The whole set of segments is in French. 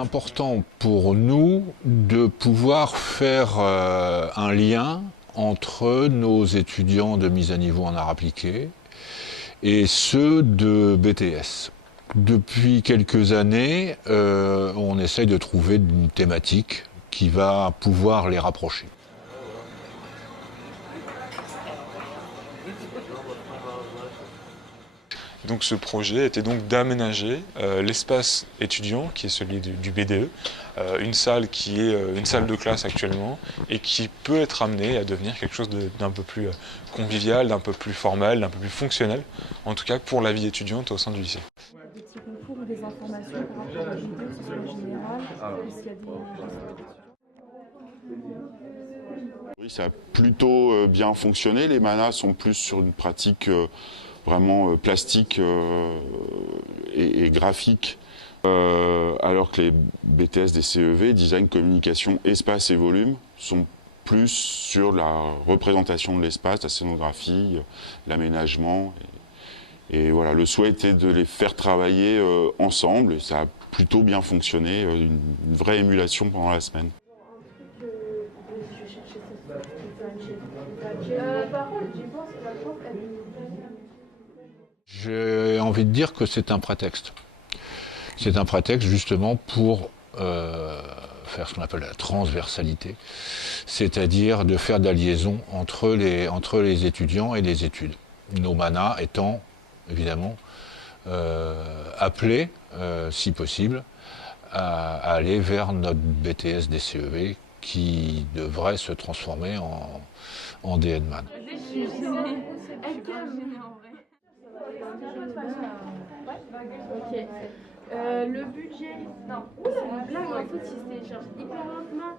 important pour nous de pouvoir faire un lien entre nos étudiants de mise à niveau en arts appliqués et ceux de BTS. Depuis quelques années, on essaye de trouver une thématique qui va pouvoir les rapprocher. Donc ce projet était donc d'aménager l'espace étudiant, qui est celui du BDE, une salle qui est une salle de classe actuellement, et qui peut être amenée à devenir quelque chose d'un peu plus convivial, d'un peu plus formel, d'un peu plus fonctionnel, en tout cas pour la vie étudiante au sein du lycée. Des petits concours ou des informations par rapport à l'idée, que ce soit général, est-ce qu'il y a des Oui, ça a plutôt bien fonctionné. Les manas sont plus sur une pratique vraiment plastique et graphique, alors que les BTS des CEV, design, communication, espace et volume, sont plus sur la représentation de l'espace, la scénographie, l'aménagement. Et voilà, le souhait était de les faire travailler ensemble, et ça a plutôt bien fonctionné, une vraie émulation pendant la semaine. J'ai envie de dire que c'est un prétexte. C'est un prétexte justement pour faire ce qu'on appelle la transversalité, c'est-à-dire de faire de la liaison entre les étudiants et les études. Nos manas étant évidemment appelés, si possible, à aller vers notre BTS des CEV qui devrait se transformer en DN-Man. Ok. Le budget, non, c'est une blague en fait, il se télécharge hyper lentement.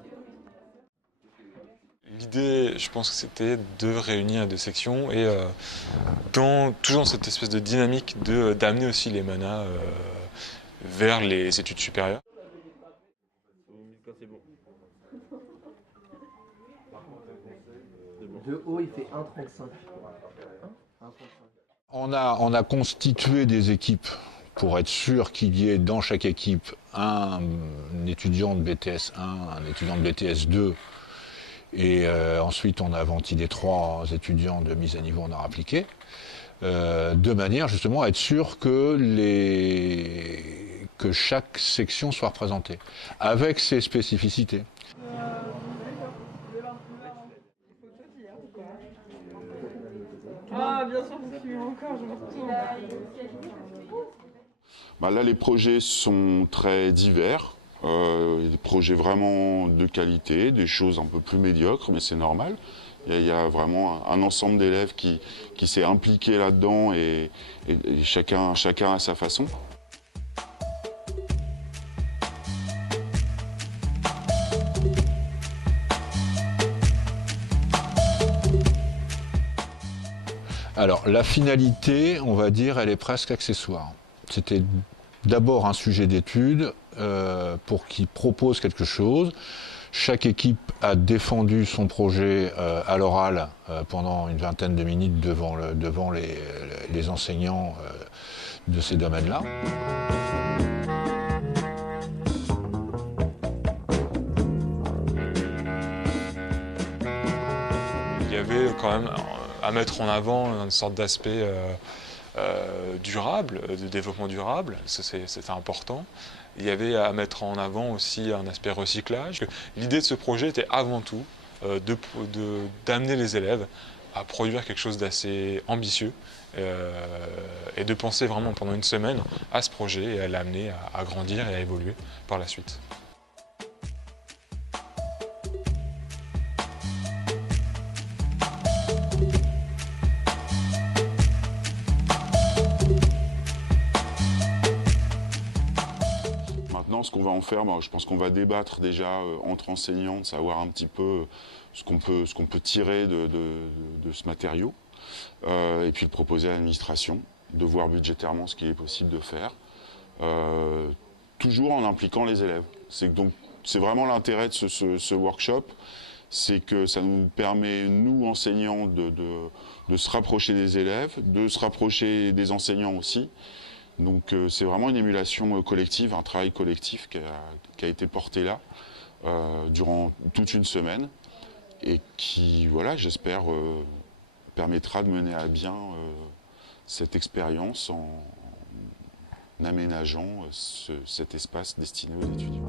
L'idée, je pense que c'était de réunir deux sections et toujours dans cette espèce de dynamique d'amener aussi les manas vers les études supérieures. De haut, il fait 1,35. On a constitué des équipes pour être sûr qu'il y ait dans chaque équipe un étudiant de BTS 1, un étudiant de BTS 2, et ensuite on a ventilé 3 étudiants de mise à niveau en arts appliqués, de manière justement à être sûr que chaque section soit représentée, avec ses spécificités. Ah, bien sûr, je suis encore, je me retourne. Là, les projets sont très divers, des projets vraiment de qualité, des choses un peu plus médiocres, mais c'est normal. Il y a vraiment un ensemble d'élèves qui s'est impliqué là-dedans et chacun à sa façon. Alors la finalité, on va dire, elle est presque accessoire. C'était d'abord un sujet d'étude pour qu'il propose quelque chose. Chaque équipe a défendu son projet à l'oral pendant une vingtaine de minutes devant les enseignants de ces domaines-là. Il y avait quand même à mettre en avant une sorte d'aspect durable, de développement durable, c'était important. Il y avait à mettre en avant aussi un aspect recyclage. L'idée de ce projet était avant tout d'amener les élèves à produire quelque chose d'assez ambitieux et de penser vraiment pendant une semaine à ce projet et à l'amener à grandir et à évoluer par la suite. Maintenant, ce qu'on va en faire, je pense qu'on va débattre déjà entre enseignants, de savoir un petit peu ce qu'on peut tirer de ce matériau, et puis le proposer à l'administration, de voir budgétairement ce qu'il est possible de faire, toujours en impliquant les élèves. C'est vraiment l'intérêt de ce workshop, c'est que ça nous permet, nous enseignants, de se rapprocher des élèves, de se rapprocher des enseignants aussi, Donc c'est vraiment une émulation collective, un travail collectif qui a été porté là durant toute une semaine et qui, voilà, j'espère, permettra de mener à bien cette expérience en aménageant cet espace destiné aux étudiants.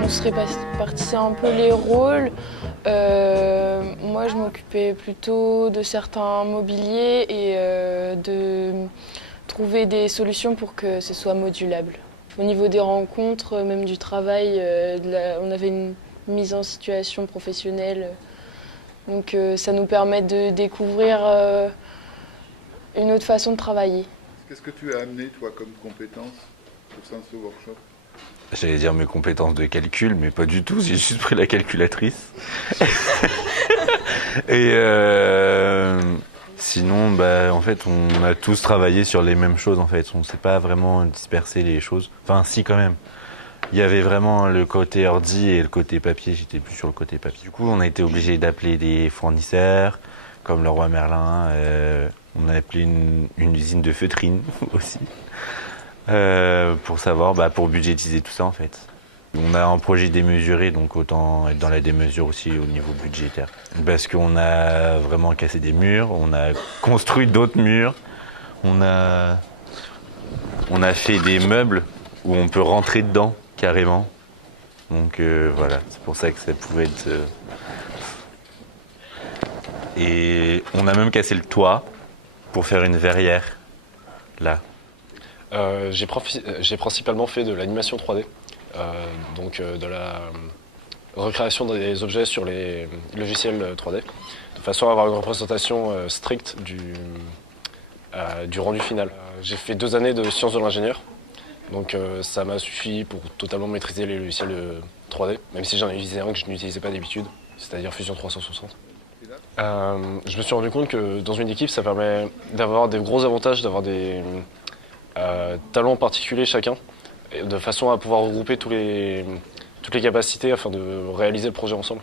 On se répartissait un peu les rôles. Moi, je m'occupais plutôt de certains mobiliers et de trouver des solutions pour que ce soit modulable. Au niveau des rencontres, même du travail, on avait une mise en situation professionnelle. Donc ça nous permet de découvrir une autre façon de travailler. Qu'est-ce que tu as amené, toi, comme compétence au sein de ce workshop? J'allais dire mes compétences de calcul, mais pas du tout, j'ai juste pris la calculatrice. Et sinon, en fait, on a tous travaillé sur les mêmes choses, en fait. On ne s'est pas vraiment dispersé les choses. Enfin, si, quand même. Il y avait vraiment le côté ordi et le côté papier, j'étais plus sur le côté papier. Du coup, on a été obligé d'appeler des fournisseurs, comme Leroy Merlin. On a appelé une usine de feutrine aussi. Pour savoir, pour budgétiser tout ça en fait. On a un projet démesuré, donc autant être dans la démesure aussi au niveau budgétaire. Parce qu'on a vraiment cassé des murs, on a construit d'autres murs, on a fait des meubles où on peut rentrer dedans carrément. Donc voilà, c'est pour ça que ça pouvait être... Et on a même cassé le toit pour faire une verrière là. J'ai principalement fait de l'animation 3D, donc de la recréation des objets sur les logiciels 3D, de façon à avoir une représentation stricte du rendu final. J'ai fait 2 années de sciences de l'ingénieur, donc ça m'a suffi pour totalement maîtriser les logiciels 3D, même si j'en ai utilisé un que je n'utilisais pas d'habitude, c'est-à-dire Fusion 360. Je me suis rendu compte que dans une équipe, ça permet d'avoir des gros avantages, d'avoir des talents particuliers chacun, de façon à pouvoir regrouper toutes les capacités afin de réaliser le projet ensemble.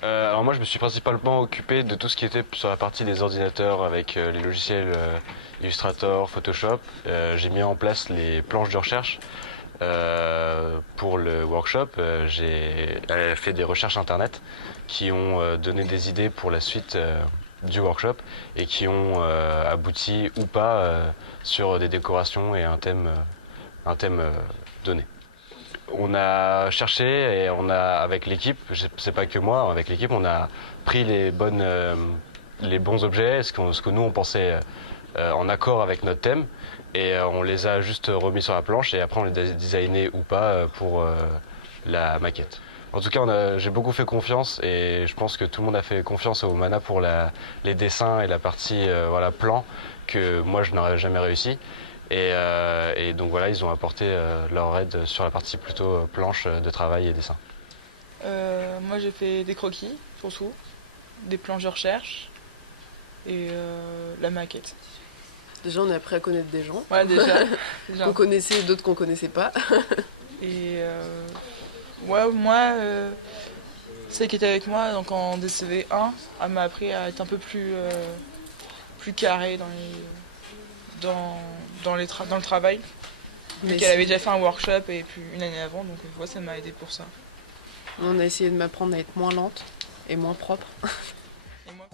Alors moi je me suis principalement occupé de tout ce qui était sur la partie des ordinateurs avec les logiciels Illustrator, Photoshop. J'ai mis en place les planches de recherche. Pour le workshop, j'ai fait des recherches internet qui ont donné des idées pour la suite du workshop et qui ont abouti ou pas sur des décorations et un thème donné. On a cherché et avec l'équipe, c'est pas que moi, avec l'équipe, on a pris les bons objets, ce que nous on pensait en accord avec notre thème. Et on les a juste remis sur la planche et après on les a designés ou pas pour la maquette. En tout cas, j'ai beaucoup fait confiance et je pense que tout le monde a fait confiance au Mana pour les dessins et la partie plan que moi je n'aurais jamais réussi. Et donc voilà, ils ont apporté leur aide sur la partie plutôt planche de travail et dessin. Moi j'ai fait des croquis surtout, des planches de recherche et la maquette. Déjà, on a appris à connaître des gens. Ouais, déjà. Qu'on connaissait, d'autres qu'on connaissait pas. Et moi, celle qui était avec moi, donc en DCV1, elle m'a appris à être un peu plus carré dans le travail. Mais qu'elle avait déjà fait un workshop et puis une année avant, donc ça m'a aidé pour ça. On a essayé de m'apprendre à être moins lente et moins propre. Et moi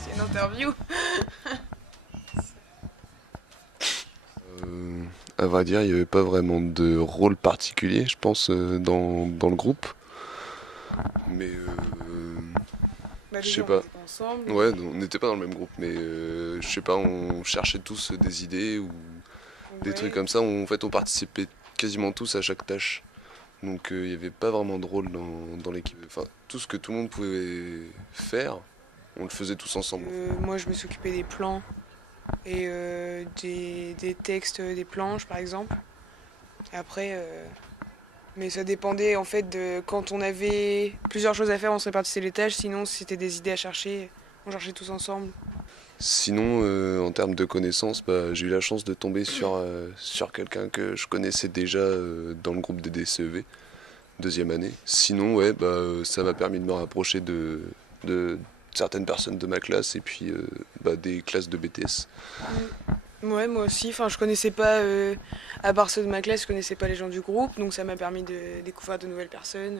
C'est une interview. À vrai dire, il n'y avait pas vraiment de rôle particulier, je pense, dans le groupe. Mais Bah, Je sais déjà, pas. on était pas ensemble. Ouais, non, on n'était pas dans le même groupe, mais je sais pas, on cherchait tous des idées ou des Ouais. trucs comme ça. En fait, on participait quasiment tous à chaque tâche. Donc il n'y avait pas vraiment de rôle dans l'équipe. Enfin, tout ce que tout le monde pouvait faire, on le faisait tous ensemble. Moi, je me suis occupée des plans et des textes des planches, par exemple. Après, mais ça dépendait en fait de quand on avait plusieurs choses à faire, on se répartissait les tâches. Sinon, si c'était des idées à chercher, on cherchait tous ensemble. Sinon, en termes de connaissances, bah, j'ai eu la chance de tomber sur quelqu'un que je connaissais déjà dans le groupe des DCEV, deuxième année. Sinon, ouais, bah, ça m'a permis de me rapprocher de certaines personnes de ma classe et puis bah, des classes de BTS. Ouais, moi aussi. Enfin, je connaissais pas, à part ceux de ma classe, je connaissais pas les gens du groupe, donc ça m'a permis de découvrir de nouvelles personnes,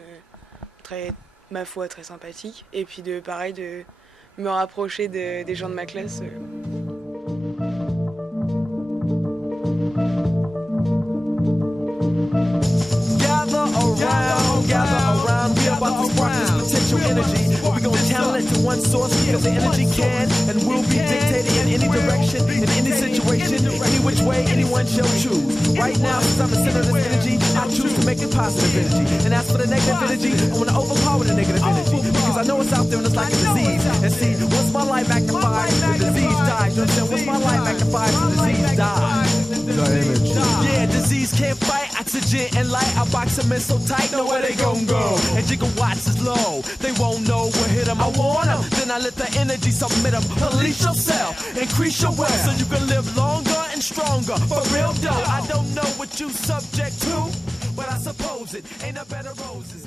ma foi, très sympathiques. Et puis pareil, de me rapprocher des gens de ma classe. Gather around, we about to spark this potential energy. We're gonna channel it to one source because the energy can and will be dictated in any direction, in any situation, any which way anyone shall choose. Right now, since I'm the center of this energy, I choose to make it positive energy. And as for the negative energy, I wanna overpower the negative energy because I know it's out there and it's like a disease. And see, once my light magnifies, the disease dies. You understand? Once my light magnifies, the disease dies. The energy. Yeah, disease can't fight oxygen and light. I box them in so tight, know where they gon' go. And gigawatts is low, they won't know what hit them. I warn them, then I let the energy submit them. Police yourself, increase your wealth, so you can live longer and stronger. For real though, I don't know what you subject to, but I suppose it ain't a better roses.